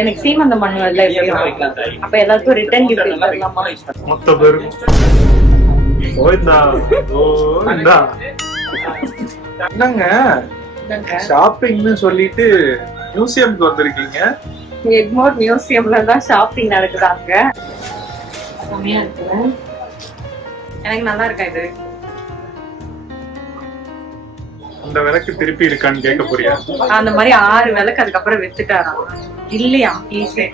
எனக்கு சீமந்தம் பண்ணுவதில்ல எப்படியும். அப்ப எல்லாத்துக்கும் ரிட்டர்ன் கிஃப்ட் தரலாமா? மொத்த பேரும் என்னங்க ஷாப்பிங்னு சொல்லிட்டு மியூசியம்க்கு வந்திருக்கீங்க? எக்மோர் மியூசியம்ல தான் ஷாப்பிங் நடக்குதாங்க. செமையா இருக்குல்ல? எனக்கு நல்லா இருக்கா இது? அந்த விளக்கு திருப்பி இருக்கான்னு கேட்க போறியா? அந்த மாதிரி 6 விளக்கு அதுக்கப்புறம் வித்துட்டாராம். இல்லையா ஈஸி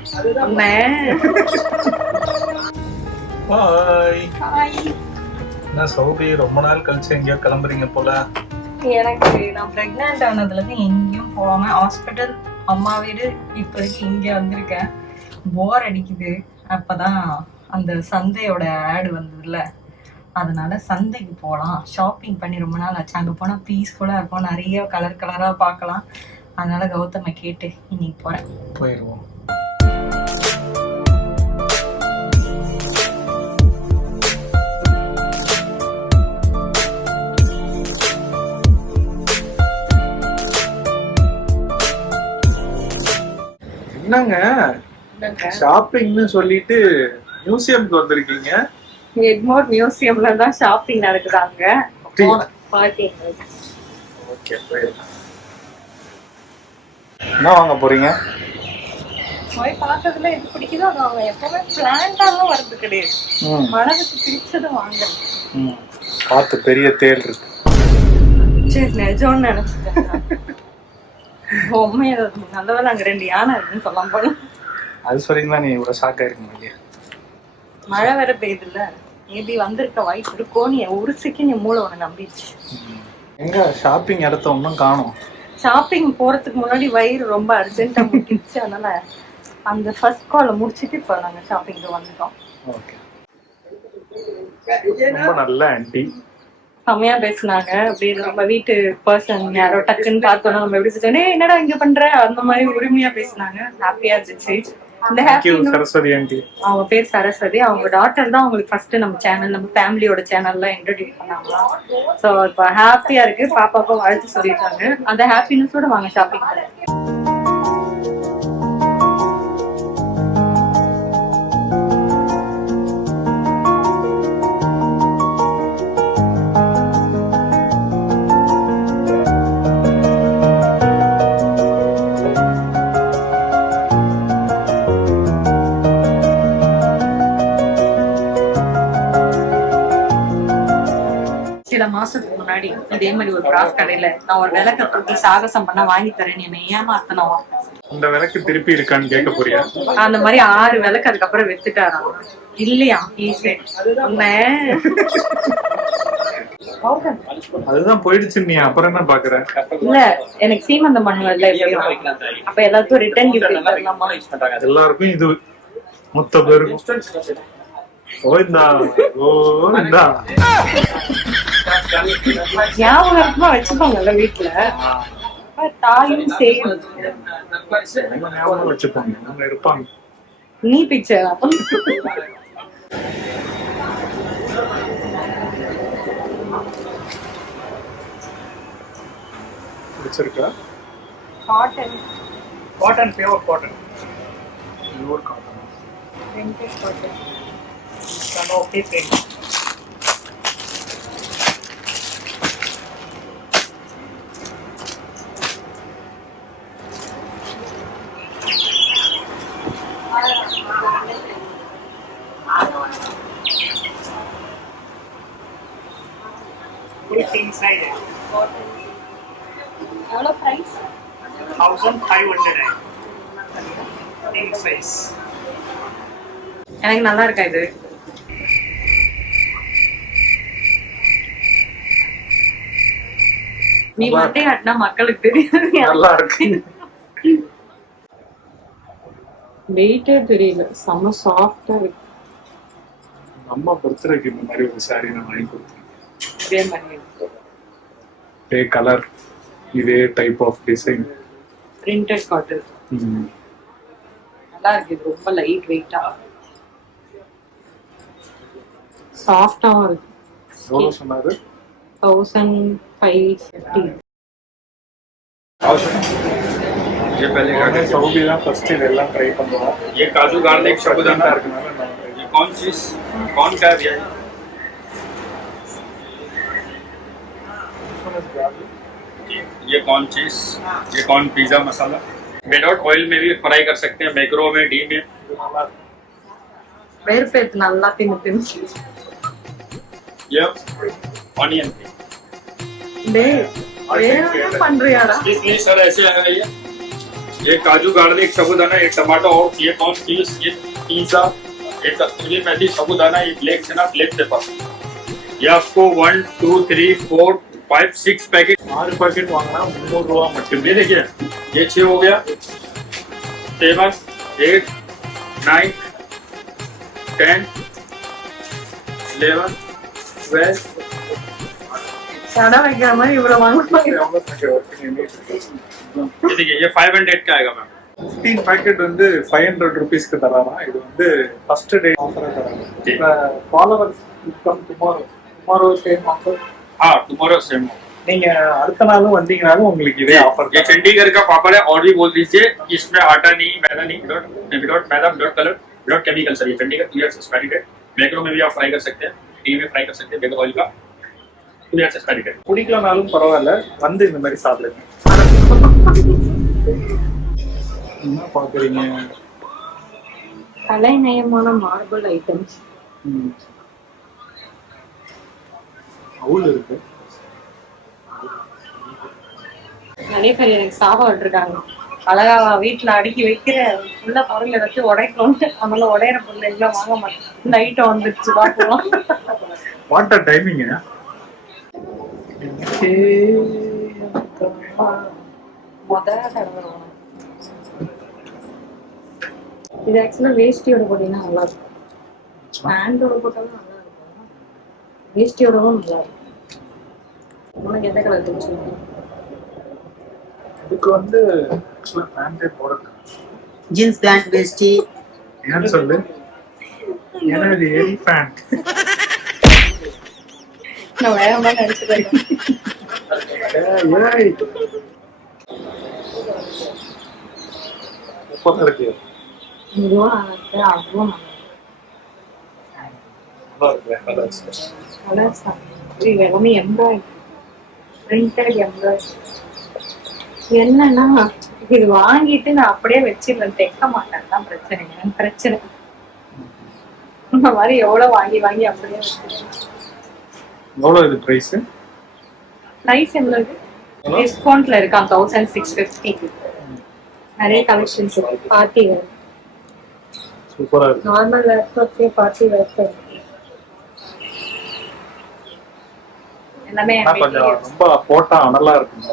என்ன சௌபி, ரொம்ப நாள் கழிச்சு எங்கேயோ கிளம்புறீங்க போல. எனக்கு நான் பிரெக்னென்ட் ஆனதுல இருந்து எங்கேயும் போகாம ஹாஸ்பிட்டல், அம்மா வீடு, இப்போதைக்கு இங்கே வந்திருக்கேன். போர் அடிக்குது. அப்பதான் அந்த சந்தையோட ஆடு வந்ததுல, அதனால சந்தைக்கு போகலாம், ஷாப்பிங் பண்ணி ரொம்ப நாள் ஆச்சு. அங்கே போனால் பீஸ்ஃபுல்லாக இருக்கும், நிறைய கலர் கலராக பார்க்கலாம். அதனால கௌதமை கேட்டு இன்னைக்கு போகிறேன். போயிடுவோம். என்னங்க ஷாப்பிங்னு சொல்லிட்டு மியூசியம்க்கு வந்திருக்கீங்க? எக்மோர் மியூசியம்ல தான் ஷாப்பிங் நடக்குதாங்க. ஓகே, என்ன வாங்க போறீங்க? போய் பார்த்ததுல எது பிடிக்குதோ அது வாங்க. எப்பவுமே பிளான்டாலாம் வரது கிடையாது, மனதுக்கு பிடிச்சது வாங்க. பார்த்து பெரிய தேல் இருக்கு. சரி, நிஜம்னு நினைச்சிட்டேன். உண்மையா நல்லவேளை அங்க 2 யானை இருக்குன்னு சொல்லாம போல. அது சொல்றீங்களா? நீ இவ்வளவு ஷாக்கா இருக்கீங்க இல்லையா? மழை வேற பெய்யுதுல்ல, மேபி வந்திருக்க வாய்ப்பு இருக்கோன்னு ஒரு செகண்ட் என் மூளை உன நம்பிடுச்சு. எங்க ஷாப்பிங் இடத்த ஒன்றும் காணும். ஷாப்பிங் போறதுக்கு முன்னாடி வயிறு ரொம்ப அர்ஜென்ட்டா முட்டிடுச்சு. அதனால அந்த ஃபர்ஸ்ட் காலை முடிச்சிட்டு இப்போ நாங்க ஷாப்பிங்க்கு வந்துட்டோம். ஓகே, ரொம்ப நல்ல ஆன்டி. செமையா பேசினாங்க. அப்படியே நம்ம வீட்டு பர்சன் யாரோ டக்குன்னு பார்த்தோன்னா நம்ம எப்படி சொல்லிட்டோம், என்னடா இங்க பண்ற, அந்த மாதிரி உரிமையா பேசினாங்க. ஹாப்பியா இருந்துச்சு. இந்த ஹாப்பி சரஸ்வதி ஆன்டி, அவங்க பேர் சரஸ்வதி. அவங்க டாட்டர் தான் அவங்களுக்கு ஃபர்ஸ்ட் நம்ம சேனல், நம்ம ஃபேமிலியோட சேனல்ல இன்ட்ரோடியூஸ் பண்ணாங்களாம். ஸோ இப்போ ஹாப்பியா இருக்கு. பாப்பாக்கும் வாழ்த்து சொல்லிட்டாங்க. அந்த ஹாப்பினஸோட வாங்க ஷாப்பிங் பண்ண. சில மாசத்துக்கு முன்னாடி இதே மாதிரி ஒரு கிராஸ் கடையில நான் ஒரு விளக்க தூக்கி சாகசம் பண்ண வாங்கி தரேன் என்ன ஏமாத்தணும். அந்த விளக்கு திருப்பி இருக்கான்னு கேட்க போறியா? அந்த மாதிரி 6 விளக்கு அதுக்கப்புறம் வித்துட்டாராம். இல்லையா ஈஸி அதுதான் போயிடுச்சு. நீ அப்புறம் என்ன பாக்குற? இல்ல, எனக்கு சீமந்தம் பண்ணுவதில்ல எப்படியும். அப்ப எல்லாத்துக்கும் ரிட்டர்ன் கிஃப்ட் தரலாமா? எல்லாருக்கும் இது மொத்த பேரும் ஞாபகமா வச்சுப்பாங்கல்ல வீட்டுல. தாயும் செய்யும் வச்சுப்பாங்க, அவங்க இருப்பாங்க. நீ பிக்சர் பிடிச்சிருக்கா? Cotton, cotton, pure cotton, pure cotton, printed cotton. Okay. எவ்வளவு பிரைஸ்? 1500. King size. எனக்கு நல்லா இருக்கா இது? நீ மட்டே ஆட்டினா மக்களுக்கு தெரியாது. நல்லா இருக்கு. வெயிட்டே தெரியல, செம்ம சாஃப்டா இருக்கு. அம்மா பர்த்டேக்கு இந்த மாதிரி ஒரு சாரி நான் வாங்கி கொடுத்தேன். இதே மாதிரி இருக்கு. இதே கலர், இதே type of design, printed cotton. நல்லா இருக்கு. இது ரொம்ப லைட் வெயிட்டா, சாஃப்டாவும் இருக்கு. எவ்வளோ சொன்னாரு? 1550. ये पहले खा के சவுதி தான் ஃபர்ஸ்ட் இதெல்லாம் ட்ரை பண்ணுவோம். ये काजू गार्लिक साबूदाना இருக்கனால நான் ये कौन चीज कौन का है भैया ये कौन चीज ये कौन पिज्जा मसाला विदाउट ऑयल में भी फ्राई कर सकते हैं मैक्रो में डी में வேர்பேத்து நல்லா தின்னு ये ऑनियन டேய் வேற பண்றியாடா इसलिए सर ऐसे है भैया ये काजू गार्लिक साबूदाना ये टमाटो और ये कौन चीज ये पिज्जा ये कस्तूरी मेथी साबूदाना ये ब्लैक चना ब्लैक पेपर ये आपको 1 2 3 4 5 6 पैकेट 6 பாக்கெட் வாங்கினா 300 ரூபாய் மட்டும். ये देखिए ये 6 हो गया 7 8 9 10 11 12 கடை வைக்கிற மாதிரி இவ்வளவு வாங்குவாங்க. ये देखिए ये 500 का आएगा मैम 15 பாக்கெட் வந்து 500 ரூபீஸ்க்கு தராங்க. இது வந்து ஃபர்ஸ்ட் டே ஆஃபரா தராங்க. Followers come tomorrow same offer. हाँ टुमारो सेम நீங்க அடுத்த நாளும் வந்தீங்கனாலும் உங்களுக்கு இதே ஆஃபர். ये चंडीगढ़ का पापड़ है और भी बोल दीजिए इसमें आटा नहीं मैदा नहीं विदाउट मैदा without colour without chemical sir ये Chandigarh 2 years expiry date macro में भी आप फ्राई कर सकते हैं टी में फ्राई कर सकते हैं बेगर ऑयल का 2 इयर्स एक्सपायरी डेट குடிக்கலனாலும் பரவாயில்ல, வந்து இந்த மாதிரி சாப்பிடுங்க. என்ன பாக்குறீங்க? கலைநயமான மார்பிள் ஐட்டம்ஸ் அவுல் இருக்கு. நிறைய பேர் எனக்கு சாபம் விட்டுருக்காங்க. அழகா வீட்டுல அடுக்கி வைக்கிற உள்ள பொருளை வச்சு உடைக்கணும்னு அதனால உடையிற பொருள் எல்லாம் வாங்க மாட்டேன். இந்த ஐட்டம் வந்துருச்சு பாக்கலாம். வாட்டர் டைமிங் முதல்ல தடவை இது ஆக்சுவலா வேஷ்டியோட போட்டீங்கன்னா நல்லா இருக்கும். பேண்டோட போட்டாலும் நல்லா இருக்கும். வேஷ்டியோடவும் நல்லா இருக்கும். உனக்கு எந்த கலர் தெரிஞ்சு? இதுக்கு வந்து பேண்டே போடணும். ஜீன்ஸ் பேண்ட் வேஷ்டி ஏன்னு சொல்லு. ஏன்னா இது எலி பேண்ட். நான் வேகமா நினைச்சுக்கிறேன். சூப்பரா இருக்கு. இதுவும் நல்லா இருக்கு. அதுவும் நல்லா இருக்கு. நல்லா இருக்கு. நல்லா இருக்கு. இது எல்லாமே எம்ப்ராய்டரி பிரிண்டட் எம்ப்ராய்டரி. என்னன்னா இது வாங்கிட்டு நான் அப்படியே வச்சிருந்தேன், தைக்க மாட்டேன் தான் பிரச்சனை. இந்த மாதிரி எவ்வளவு வாங்கி வாங்கி அப்படியே எவ்வளவு இது பிரைஸ்? பிரைஸ் எவ்வளவு? டிஸ்கவுண்ட்ல இருக்கா 1650. நிறைய கலெக்ஷன்ஸ் இருக்கு. பார்ட்டி வேர், சூப்பரா இருக்கு. நார்மல் வேர், பார்ட்டி வேர் எல்லாமே கொஞ்சம் ரொம்ப போட்டா நல்லா இருக்கும்.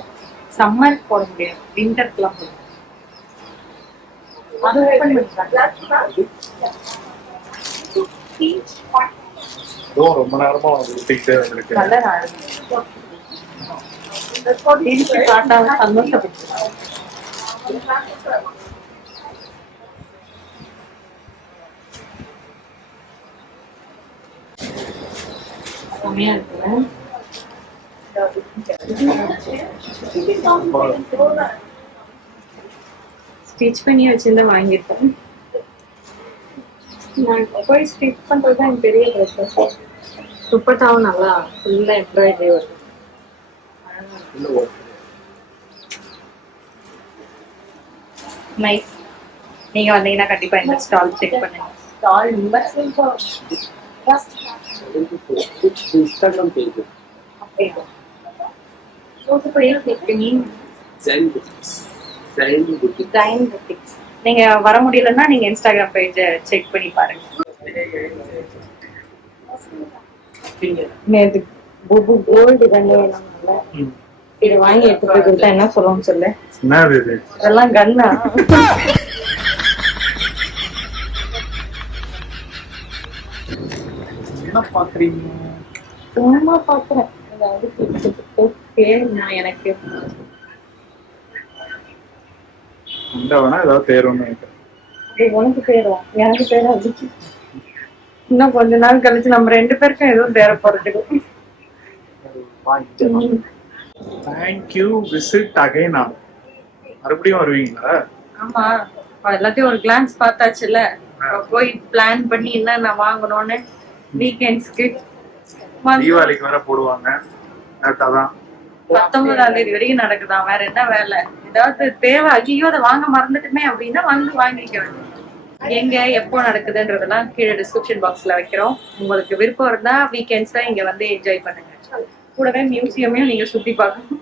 சம்மர் போட முடியாது, விண்டர்க்குலாம் போடும். அது ஓபன் பண்ணிக்கலாம். ரொம்ப நேரமா ஊட்டிக்கிட்டே இருக்கு. நல்ல நாள் சந்தோஷப்பட்டு செமையா இருக்குல்ல. ஸ்டிச் பண்ணி வச்சிருந்தா வாங்கிருக்கேன். நான் போய் ஸ்டிச் பண்றது தான் எனக்கு பெரிய பிரச்சனை. துப்பட்டாவும் நல்லா ஃபுல்லா எம்ப்ராய்டரி வரும். நைஸ். நீங்க வந்தீங்கன்னா கண்டிப்பா இந்த ஸ்டால் செக் பண்ணுங்க. ஸ்டால் நம்பர் இன்ஸ்டாகிராம் பேஜ் அப்படியா? Design boutiques. நீங்க வர முடியலன்னா நீங்க இன்ஸ்டாகிராம் பேஜ் செக் பண்ணி பாருங்க. நேத்து புபு கோல்டு கன் வேணும்ல, இது வாங்கி எடுத்து போய் கொடுத்தா என்ன சொல்லுவோம் சொல்லு. என்ன இது? இதெல்லாம் கன்னா? என்ன பாக்குறீங்க? சும்மா பாக்குறேன். நான் எனக்கு இந்த வேணா ஏதாவது தேரும்னு உனக்கு தேரும், எனக்கு தேராது. இன்னும் கொஞ்ச நாள் கழிச்சு நம்ம 2 பேருக்கும் எதுவும் தேர போறதுக்கு. தேங்க்யூ. விசிட் அகைனா. மறுபடியும் வருவீங்களா? ஆமா, எல்லாத்தையும் ஒரு கிளான்ஸ் பார்த்தாச்சுல்ல, போய் பிளான் பண்ணி என்னென்ன வாங்கணும்னு வீக்கெண்ட்ஸ்க்கு. தீபாவளிக்கு வேற போடுவாங்க, கரெக்டா தான். 19ஆம் தேதி வரைக்கும் நடக்குதான், வேற என்ன வேலை? ஏதாவது தேவை, ஐயோ அதை வாங்க மறந்துட்டுமே அப்படின்னா வந்து வாங்கிக்க வேண்டியது. எங்க எப்போ நடக்குதுன்றதெல்லாம் கீழே டிஸ்கிரிப்ஷன் பாக்ஸ்ல வைக்கிறோம். உங்களுக்கு விருப்பம் இருந்தா வீக்கெண்ட்ஸ்ல இங்க வந்து என்ஜாய் பண்ணுங்க. கூடவே மியூசியமையும் நீங்க சுத்தி பார்க்கணும்.